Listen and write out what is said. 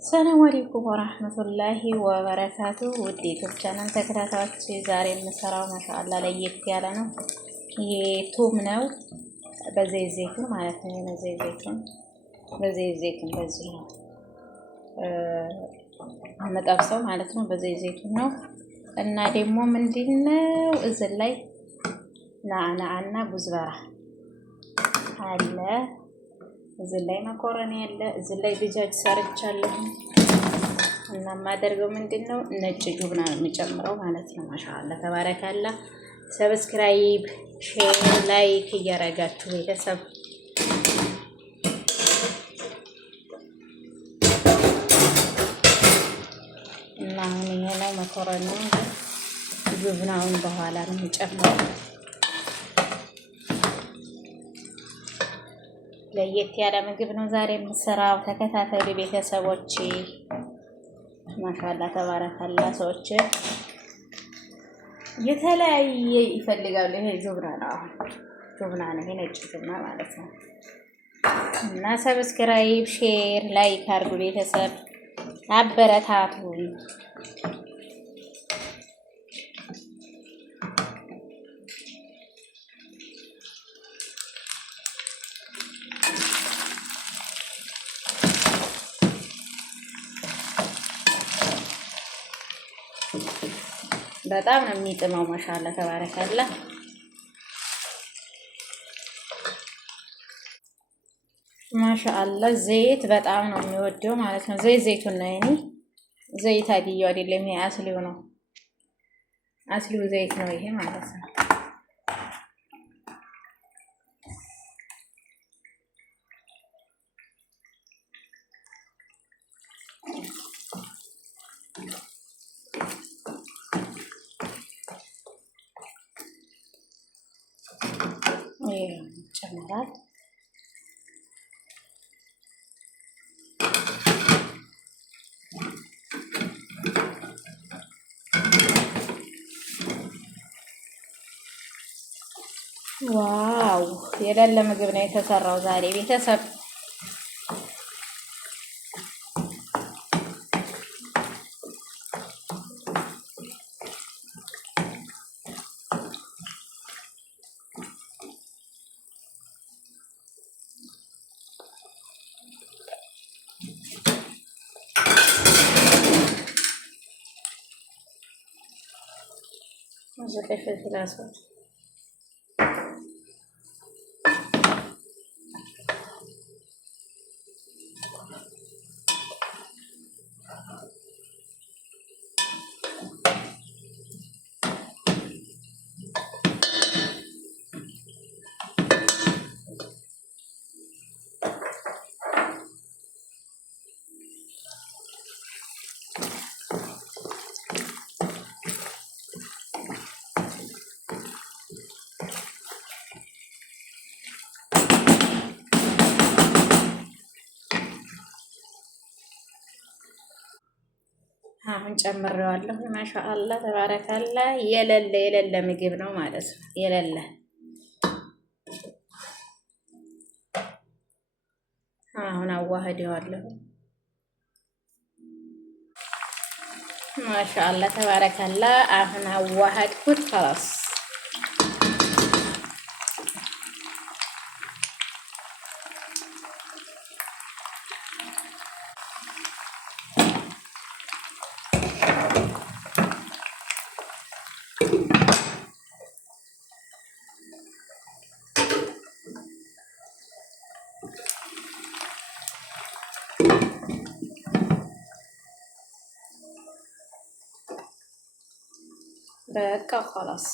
ሰላም አለይኩም ወራህመቱላሂ ወበረካቱ። ውድ የዩቲዩብ ቻናል ተከታታዮች ዛሬ የምሰራው ማሻአላ ለየት ያለ ነው። የቱም ነው በዘይት ዘይቱን ማለት ነው። በዘይት ዘይቱን በዚህ ነው መጠብሰው ማለት ነው። በዘይት ዘይቱን ነው እና ደግሞ ምንድነው እዚህ ላይ ናዕናዕና ጉዝበራ አለ። እዚህ ላይ መኮረኒ ያለ፣ እዚህ ላይ ድጃጅ ሰርቻለሁ እና ማደርገው ምንድነው ነጭ ጁብና ነው የሚጨምረው ማለት ነው። ማሻአላ ተባረካላ። ሰብስክራይብ፣ ሼር፣ ላይክ እያረጋችሁ ቤተሰብ እና አሁን ይሄ ነው መኮረኒው። ጁብናውን በኋላ ነው የሚጨምረው። ለየት ያለ ምግብ ነው ዛሬ የምሰራው። ተከታተሉ ቤተሰቦቼ። ማሻአላ ተባረካላ። ሰዎች የተለያየ ይፈልጋሉ። ይሄ ጁብና ነው፣ ጁብና ነው፣ ይሄ ነጭ ጁብና ማለት ነው። እና ሰብስክራይብ፣ ሼር፣ ላይክ አድርጉ ቤተሰብ አበረታቱኝ። በጣም ነው የሚጥመው። ማሻአላ ተባረካላ። ማሻአላ ዘይት በጣም ነው የሚወደው ማለት ነው። ዘይቱን ነው እኔ ዘይት አድየው አይደለም፣ ይሄ አስሊው ነው። አስሊው ዘይት ነው ይሄ ማለት ነው። ይጨምራል። ዋው የሌለ ምግብ ነው የተሰራው ዛሬ ቤተሰብ። አሁን ጨምሬዋለሁ። ማሻአላ ተባረካላ። የሌለ ምግብ ነው ማለት ነው። የሌለ አሁን አዋህደዋለሁ። ማሻአላ ተባረካላ። አሁን አዋህድኩት خلاص። በቃ خلاص